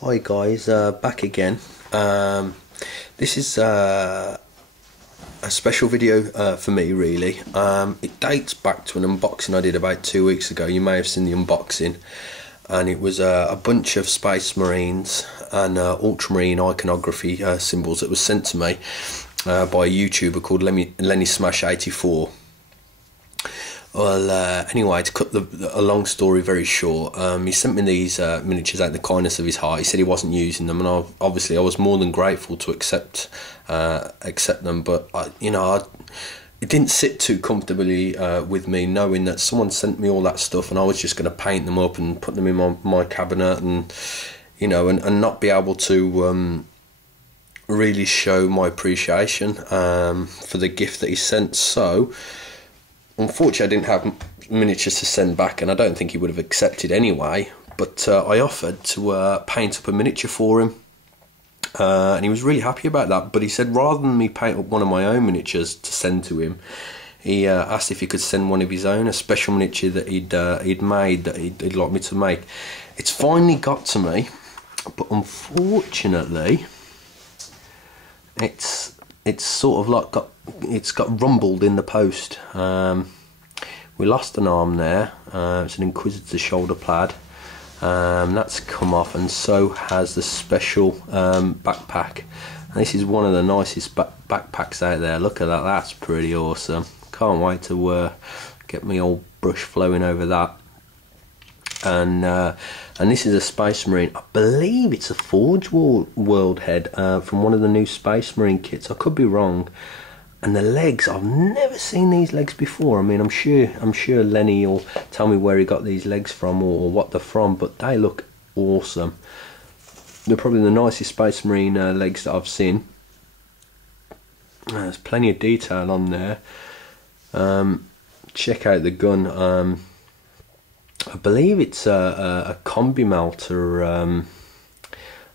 Hi guys, back again. This is a special video for me really. It dates back to an unboxing I did about 2 weeks ago. You may have seen the unboxing, and it was a bunch of Space Marines and ultramarine iconography symbols that was sent to me by a YouTuber called Lenny Smash 84. Well, anyway, to cut a long story very short, he sent me these miniatures out of the kindness of his heart. He said he wasn't using them, and obviously I was more than grateful to accept them. But it didn't sit too comfortably with me, knowing that someone sent me all that stuff, and I was just going to paint them up and put them in my cabinet, and and not be able to really show my appreciation for the gift that he sent. So unfortunately, I didn't have miniatures to send back, and I don't think he would have accepted anyway. But I offered to paint up a miniature for him, and he was really happy about that. But he said rather than me paint up one of my own miniatures to send to him, he asked if he could send one of his own, a special miniature that he'd made that he'd like me to make. It's finally got to me, but unfortunately, it's sort of like got rumbled in the post. We lost an arm there. It's an Inquisitor shoulder pad. That's come off, and so has the special backpack. And this is one of the nicest backpacks out there. Look at that, that's pretty awesome. Can't wait to get my old brush flowing over that. And this is a Space Marine. I believe it's a Forge World head from one of the new Space Marine kits. I could be wrong. And the legs, I've never seen these legs before. I mean, I'm sure Lenny will tell me where he got these legs from or what they're from, but they look awesome. They're probably the nicest Space Marine legs that I've seen. There's plenty of detail on there. Check out the gun. I believe it's a combi melter,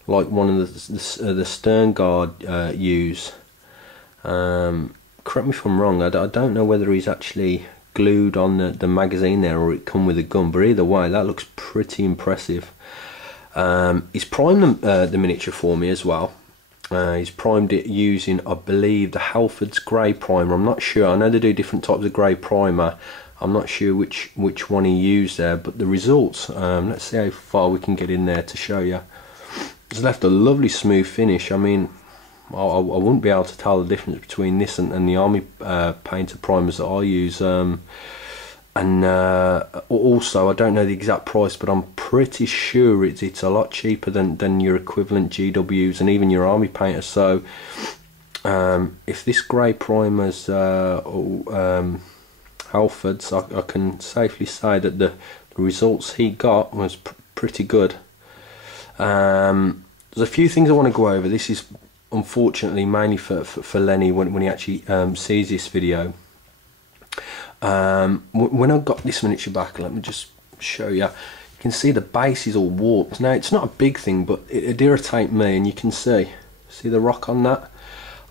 like one of the Stern Guard use. Correct me if I'm wrong, I don't know whether he's actually glued on the magazine there or it come with a gun, but either way that looks pretty impressive. He's primed the miniature for me as well. He's primed it using, I believe, the Halford's grey primer. I'm not sure, I know they do different types of grey primer. I'm not sure which one he used there, but the results, let's see how far we can get in there to show you. It's left a lovely smooth finish. I mean, I wouldn't be able to tell the difference between this and the Army painter primers that I use. Also, I don't know the exact price, but I'm pretty sure it's a lot cheaper than your equivalent GWs and even your Army painters. So if this grey primer's Halford's, I can safely say that the results he got was pretty good. There's a few things I want to go over. This is unfortunately mainly for Lenny when he actually sees this video. When I got this miniature back, let me just show you. You can see the base is all warped. Now it's not a big thing, but it'd irritate me, and you can see the rock on that.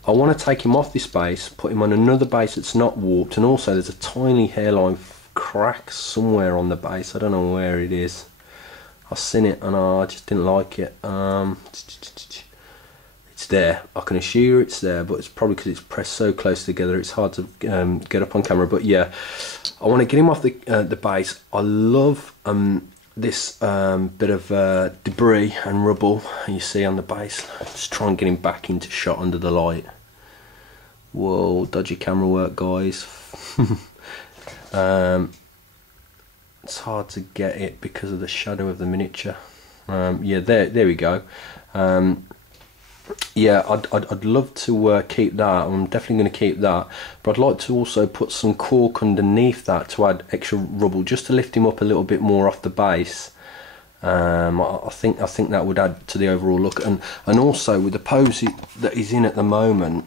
I want to take him off this base, put him on another base that's not warped, and also there's a tiny hairline crack somewhere on the base. I don't know where it is. I've seen it and I just didn't like it. It's there. I can assure it's there, but it's probably because it's pressed so close together it's hard to get up on camera. But yeah, I want to get him off the base. I love this bit of debris and rubble you see on the base. Just try and get him back into shot under the light. Whoa, dodgy camera work, guys. It's hard to get it because of the shadow of the miniature. Yeah, there we go. Yeah, I'd love to keep that. I'm definitely going to keep that, but I'd like to also put some cork underneath that to add extra rubble, just to lift him up a little bit more off the base. I think that would add to the overall look, and also with the pose that he's in at the moment.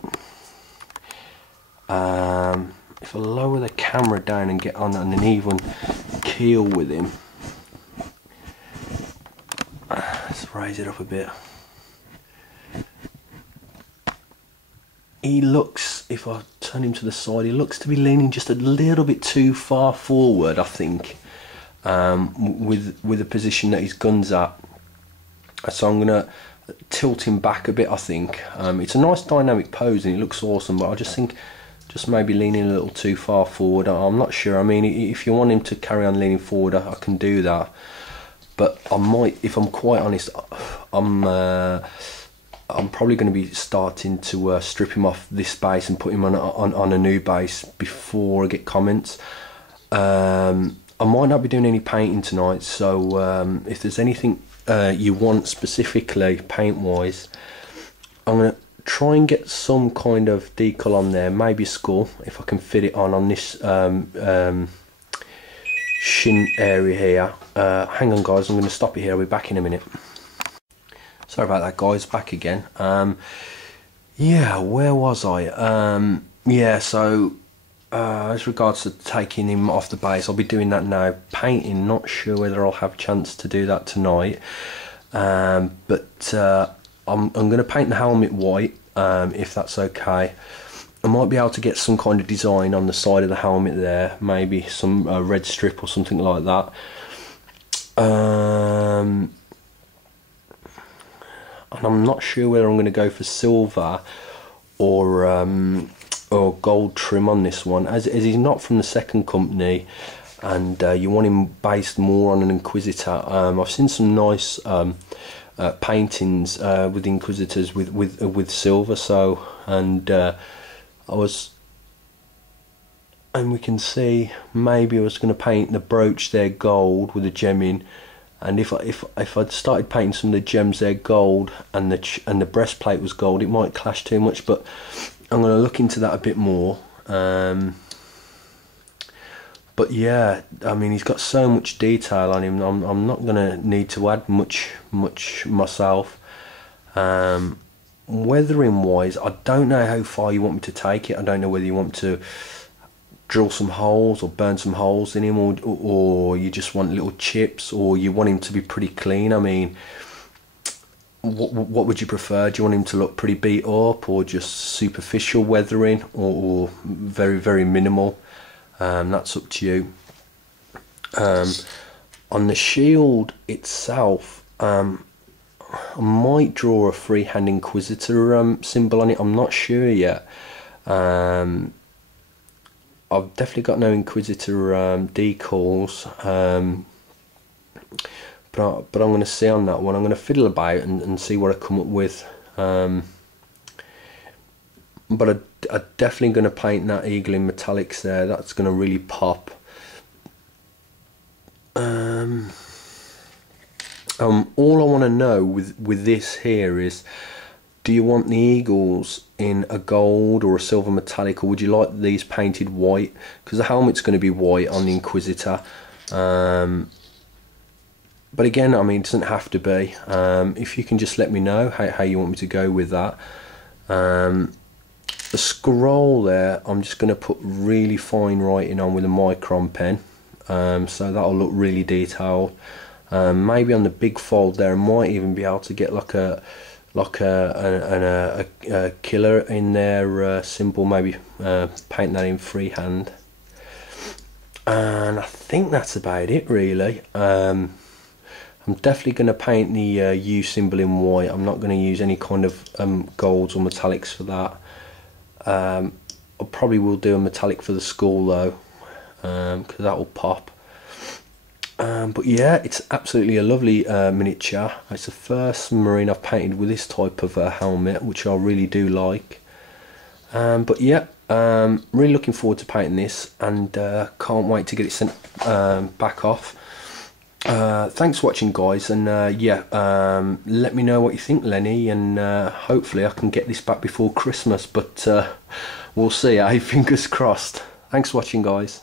If I lower the camera down and get on an even keel with him, let's raise it up a bit. He looks, if I turn him to the side, he looks to be leaning just a little bit too far forward, I think, with the position that his gun's at. So I'm gonna tilt him back a bit, I think. It's a nice dynamic pose and it looks awesome, but I just think just maybe leaning a little too far forward. I'm not sure. I mean, if you want him to carry on leaning forward, I can do that, but I might, if I'm quite honest, I'm probably going to be starting to strip him off this base and put him on a new base before I get comments. I might not be doing any painting tonight, so if there's anything you want specifically paint wise, I'm going to try and get some kind of decal on there, maybe a skull if I can fit it on this shin area here. Hang on guys, I'm going to stop it here, I'll be back in a minute. Sorry about that guys, back again. Yeah, where was I? Yeah, so as regards to taking him off the base, I'll be doing that now. Painting, not sure whether I'll have a chance to do that tonight, but I'm going to paint the helmet white, if that's okay. I might be able to get some kind of design on the side of the helmet there, maybe some red strip or something like that. And I'm not sure whether I'm going to go for silver or gold trim on this one, as he's not from the second company, and you want him based more on an Inquisitor. I've seen some nice paintings with Inquisitors with silver, so and we can see maybe I was going to paint the brooch there gold with a gem in, and if I'd started painting some of the gems there gold and the breastplate was gold, it might clash too much, but I'm going to look into that a bit more. But yeah, I mean, he's got so much detail on him. I'm not going to need to add much myself. Weathering wise, I don't know how far you want me to take it. I don't know whether you want to drill some holes or burn some holes in him, or you just want little chips, or you want him to be pretty clean. I mean, what would you prefer? Do you want him to look pretty beat up, or just superficial weathering, or very, very minimal? That's up to you. On the shield itself, I might draw a freehand Inquisitor symbol on it. I'm not sure yet. I've definitely got no Inquisitor decals, but I'm going to see on that one. I'm going to fiddle about and see what I come up with. But I'm definitely going to paint that eagle in metallics there. That's going to really pop. All I want to know with this here is, do you want the eagles in a gold or a silver metallic, or would you like these painted white? Because the helmet's going to be white on the Inquisitor. But again, I mean, it doesn't have to be. If you can just let me know how you want me to go with that. The scroll there, I'm just going to put really fine writing on with a micron pen, so that'll look really detailed. Maybe on the big fold there, I might even be able to get like a killer in there symbol, maybe paint that in freehand. And I think that's about it really. I'm definitely going to paint the U symbol in white. I'm not going to use any kind of golds or metallics for that. I probably will do a metallic for the skull though, because that will pop. But yeah, it's absolutely a lovely miniature. It's the first Marine I've painted with this type of helmet, which I really do like. But yeah, really looking forward to painting this, and can't wait to get it sent back off. Thanks for watching guys, and yeah, let me know what you think, Lenny, and hopefully I can get this back before Christmas, but we'll see, fingers crossed. Thanks for watching guys.